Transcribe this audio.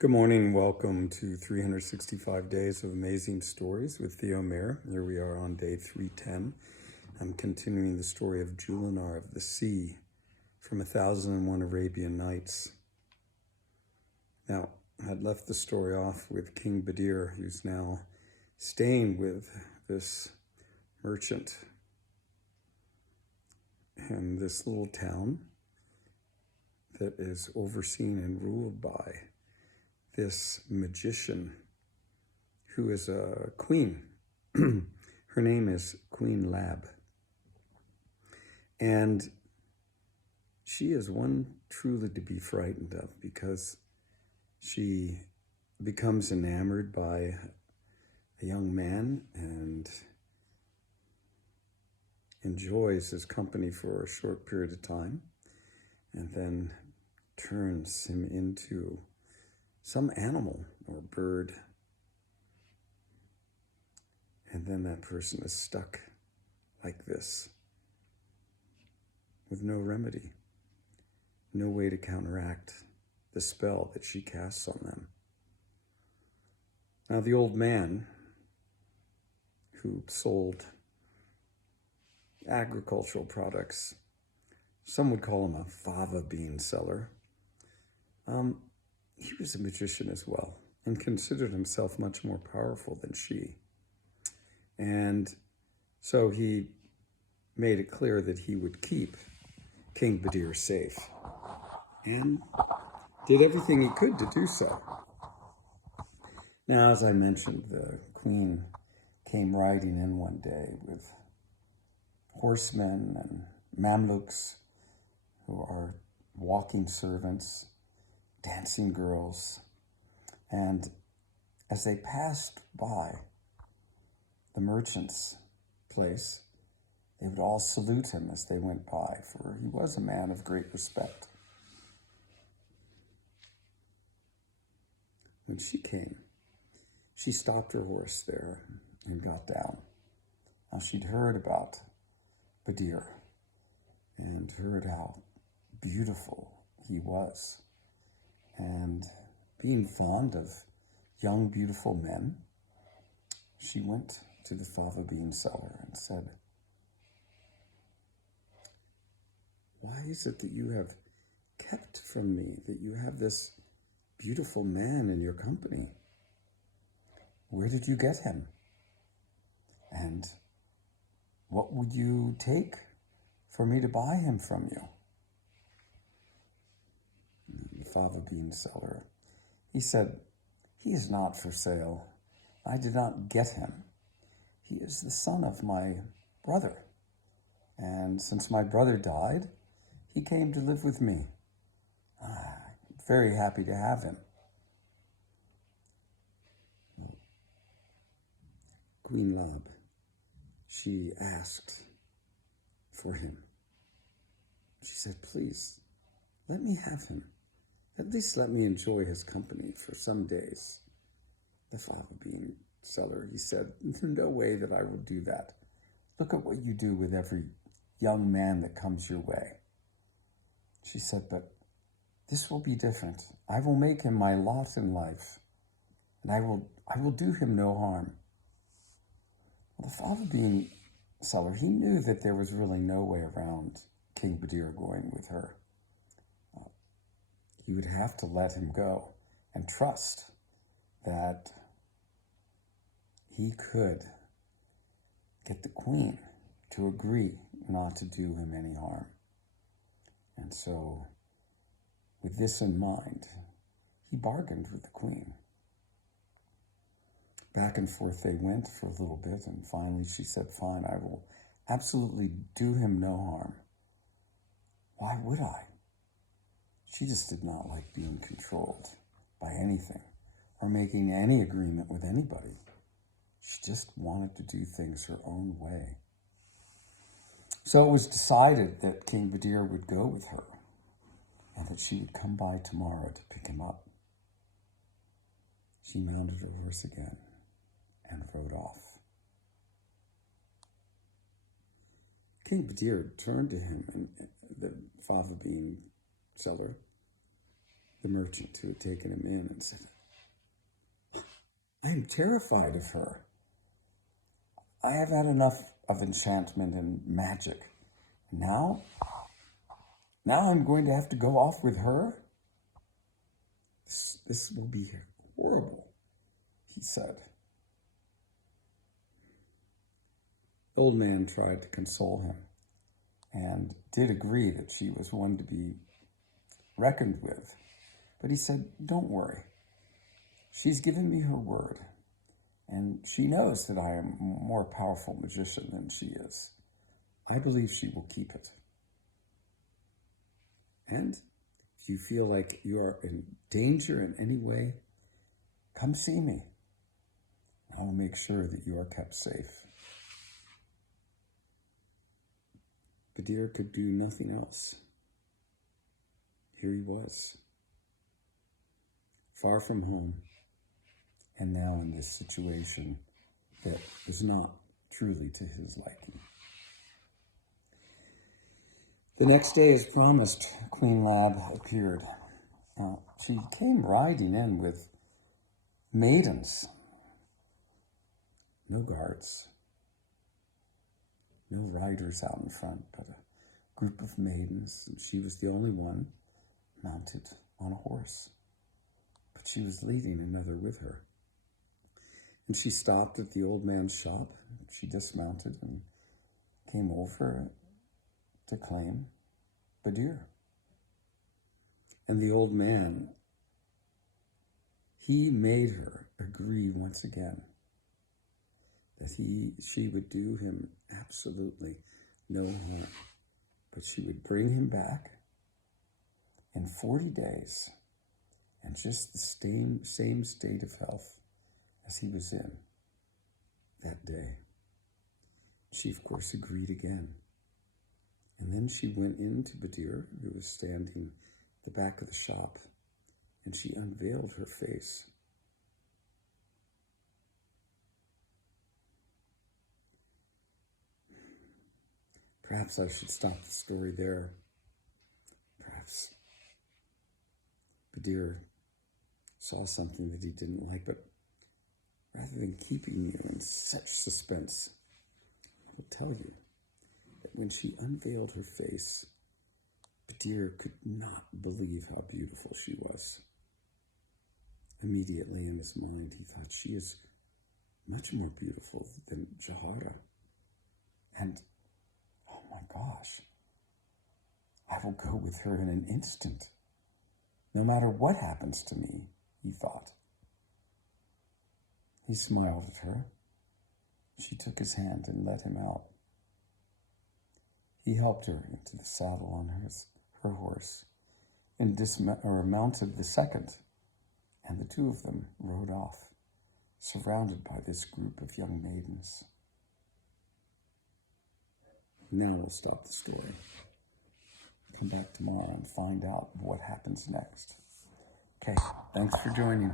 Good morning. Welcome to 365 Days of Amazing Stories with Theo Mayer. Here we are on day 310. I'm continuing the story of Jullanar of the Sea from 1001 Arabian Nights. Now, I'd left the story off with King Badir, who's now staying with this merchant in this little town that is overseen and ruled by this magician who is a queen. Her name is Queen Lab. And she is one truly to be frightened of, because she becomes enamored by a young man and enjoys his company for a short period of time, and then turns him into some animal or bird. And then that person is stuck like this, with no remedy, no way to counteract the spell that she casts on them. Now, the old man who sold agricultural products, some would call him a fava bean seller, he was a magician as well, and considered himself much more powerful than she. And so he made it clear that he would keep King Badir safe, and did everything he could to do so. Now, as I mentioned, the queen came riding in one day with horsemen and Mamluks, who are walking servants, dancing girls, and as they passed by the merchant's place, they would all salute him as they went by, for he was a man of great respect. When she came, she stopped her horse there and got down. Now, she'd heard about Badir and heard how beautiful he was. And being fond of young, beautiful men, she went to the fava bean seller and said, "Why is it that you have kept from me, that you have this beautiful man in your company? Where did you get him? And what would you take for me to buy him from you?" The fava bean seller, he said, "He is not for sale. I did not get him. He is the son of my brother. And since my brother died, he came to live with me. I'm very happy to have him." Queen Lab, she asked for him. She said, "Please, let me have him. At least let me enjoy his company for some days." The fava bean seller, he said, "No way that I will do that. Look at what you do with every young man that comes your way." She said, "But this will be different. I will make him my lot in life, and I will do him no harm." Well, the fava bean seller, he knew that there was really no way around King Badir going with her. He would have to let him go and trust that he could get the queen to agree not to do him any harm. And so, with this in mind, he bargained with the queen. Back and forth they went for a little bit, and finally she said, "Fine, I will absolutely do him no harm." Why would I? She just did not like being controlled by anything or making any agreement with anybody. She just wanted to do things her own way. So it was decided that King Badir would go with her, and that she would come by tomorrow to pick him up. She mounted her horse again and rode off. King Badir turned to him, and the fava bean seller, the merchant who had taken him in, and said, I am terrified of her. I have had enough of enchantment and magic. Now I'm going to have to go off with her? This will be horrible, he said. The old man tried to console him and did agree that she was one to be reckoned with. But he said, don't worry. She's given me her word, and she knows that I am a more powerful magician than she is. I believe she will keep it. And if you feel like you are in danger in any way, come see me. I will make sure that you are kept safe. Badir could do nothing else. Here he was, far from home, and now in this situation that was not truly to his liking. The next day, as promised, Queen Lab appeared. She came riding in with maidens, no guards, no riders out in front, but a group of maidens, and she was the only one mounted on a horse. But she was leading another with her. And she stopped at the old man's shop. She dismounted and came over to claim Badir. And the old man, he made her agree once again that she would do him absolutely no harm, but she would bring him back in 40 days and just the same state of health as he was in that day. She, of course, agreed again. And then she went into Badir, who was standing at the back of the shop, and she unveiled her face. Perhaps I should stop the story there. Perhaps Badir saw something that he didn't like, but rather than keeping you in such suspense, I will tell you that when she unveiled her face, Badir could not believe how beautiful she was. Immediately in his mind, he thought, she is much more beautiful than Jullanar. And, oh my gosh, I will go with her in an instant. No matter what happens to me, he thought. He smiled at her. She took his hand and led him out. He helped her into the saddle on her horse and mounted the second, and the two of them rode off, surrounded by this group of young maidens. Now we'll stop the story. Come back tomorrow and find out what happens next. Okay, thanks for joining.